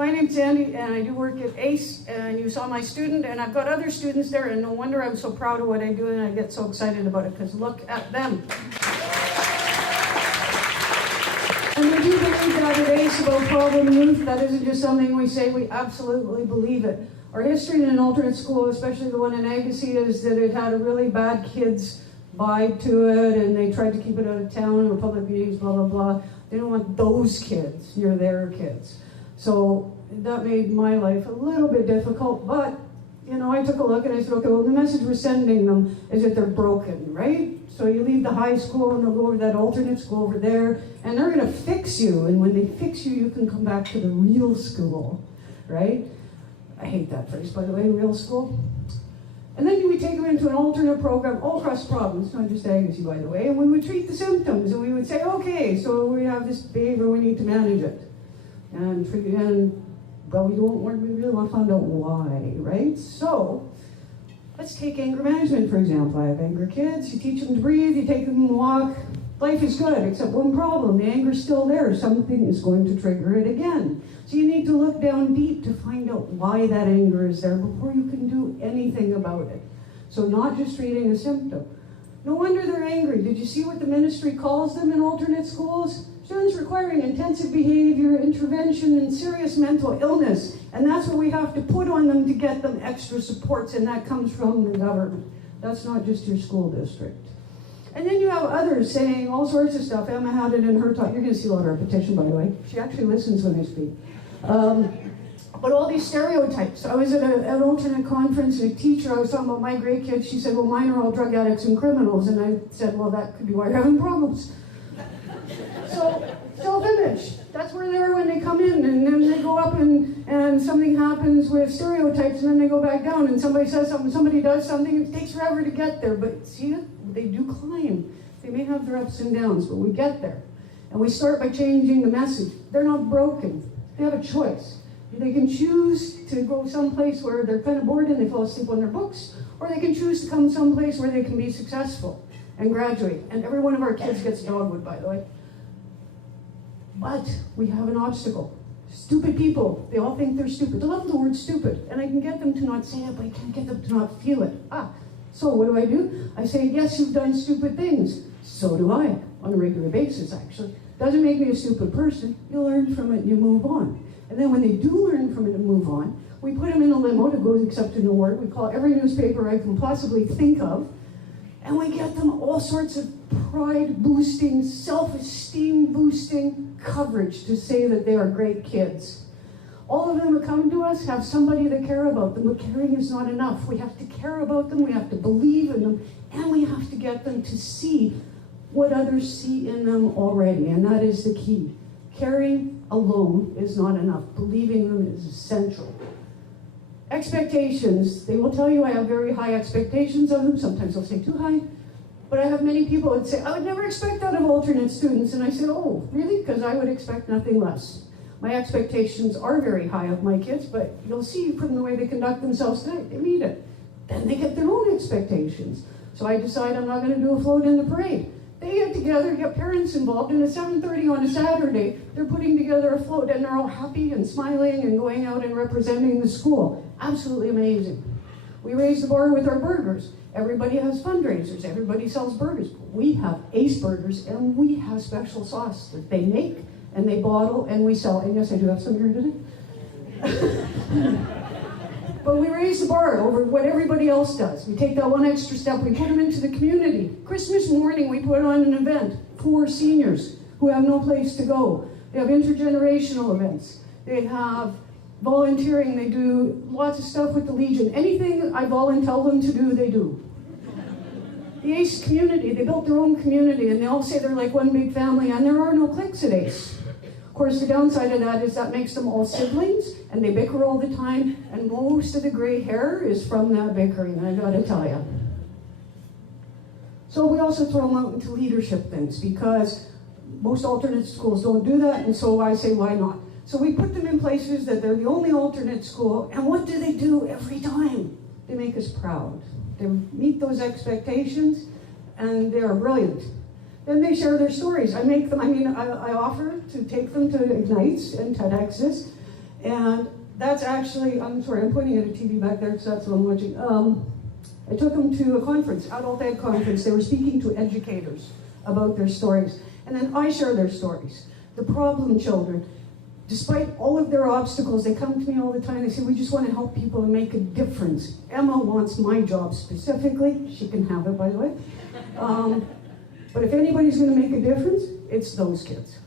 my name's Sandy, and I do work at ACE, and you saw my student, and I've got other students there, and no wonder I'm so proud of what I do, and I get so excited about it, because look at them. And we do believe that at ACE about problem youth. That isn't just something we say, we absolutely believe it. Our history in an alternate school, especially the one in Agassiz, is that it had a really bad kids vibe to it, and they tried to keep it out of town or public meetings, blah, blah, blah. They don't want those kids near their kids. So that made my life a little bit difficult, but you know, I took a look and I said, okay, well, the message we're sending them is that they're broken, right? So you leave the high school and they'll go over to that alternate school over there, and they're gonna fix you, and when they fix you, you can come back to the real school, right? I hate that phrase, by the way, real school. And then we take them into an alternate program, all across problems, not just Agassiz, by the way, and we would treat the symptoms, and we would say, okay, so we have this behavior, we need to manage it. Well, we really want to find out why, right? So, let's take anger management, for example. I have angry kids, you teach them to breathe, you take them to walk, life is good, except one problem, the anger's still there, something is going to trigger it again. So you need to look down deep to find out why that anger is there before you can do anything about it. So not just treating a symptom. No wonder they're angry. Did you see what the ministry calls them in alternate schools? Students requiring intensive behavior, intervention, and serious mental illness. And that's what we have to put on them to get them extra supports, and that comes from the government. That's not just your school district. And then you have others saying all sorts of stuff. Emma had it in her talk. You're going to see a lot of repetition, by the way. She actually listens when I speak. But all these stereotypes. I was at an alternate conference, and a teacher, I was talking about my grade kids. She said, well, mine are all drug addicts and criminals. And I said, well, that could be why you're having problems. So, self-image. That's where they are when they come in, and then they go up and something happens with stereotypes, and then they go back down, and somebody says something, somebody does something, it takes forever to get there, but see it? They do climb. They may have their ups and downs, but we get there. And we start by changing the message. They're not broken. They have a choice. They can choose to go someplace where they're kind of bored and they fall asleep on their books, or they can choose to come someplace where they can be successful and graduate. And every one of our kids gets dogwood, by the way. But we have an obstacle. Stupid people, they all think they're stupid. They love the word stupid, and I can get them to not say it, but I can't get them to not feel it. So what do? I say, yes, you've done stupid things. So do I, on a regular basis, actually. Doesn't make me a stupid person. You learn from it and you move on. And then when they do learn from it and move on, we put them in a limo to go accept a new word. We call every newspaper I can possibly think of, and we get them all sorts of pride-boosting, self-esteem boosting coverage to say that they are great kids. All of them who come to us have somebody to care about them, but caring is not enough. We have to care about them, we have to believe in them, and we have to get them to see what others see in them already, and that is the key. Caring alone is not enough. Believing them is essential. Expectations. They will tell you I have very high expectations of them. Sometimes they'll say too high. But I have many people that say, I would never expect that of alternate students. And I say, oh, really? Because I would expect nothing less. My expectations are very high of my kids, but you'll see from the way they conduct themselves tonight, they meet it. Then they get their own expectations. So I decide I'm not going to do a float in the parade. They get together, get parents involved, and at 7:30 on a Saturday, they're putting together a float, and they're all happy and smiling and going out and representing the school. Absolutely amazing. We raise the bar with our burgers. Everybody has fundraisers. Everybody sells burgers. We have Ace Burgers, and we have special sauce that they make, and they bottle, and we sell. And yes, I do have some here today. But we raise the bar over what everybody else does. We take that one extra step, we put them into the community. Christmas morning, we put on an event for seniors who have no place to go. They have intergenerational events. They have volunteering. They do lots of stuff with the Legion. Anything I tell them to do, they do. The ACE community, they built their own community, and they all say they're like one big family, and there are no cliques at ACE. Of course, the downside of that is that makes them all siblings, and they bicker all the time, and most of the gray hair is from that bickering, I gotta tell you. So we also throw them out into leadership things, because most alternate schools don't do that, and so I say, why not? So we put them in places that they're the only alternate school, and what do they do every time? They make us proud. They meet those expectations, and they are brilliant. Then they share their stories. I offer to take them to Ignites and TEDx's, And that's actually, I'm sorry, I'm pointing at a TV back there because that's what I'm watching. I took them to a conference, adult ed conference. They were speaking to educators about their stories. And then I share their stories. The problem children, despite all of their obstacles, they come to me all the time. They say, we just want to help people and make a difference. Emma wants my job specifically. She can have it, by the way. But if anybody's going to make a difference, it's those kids.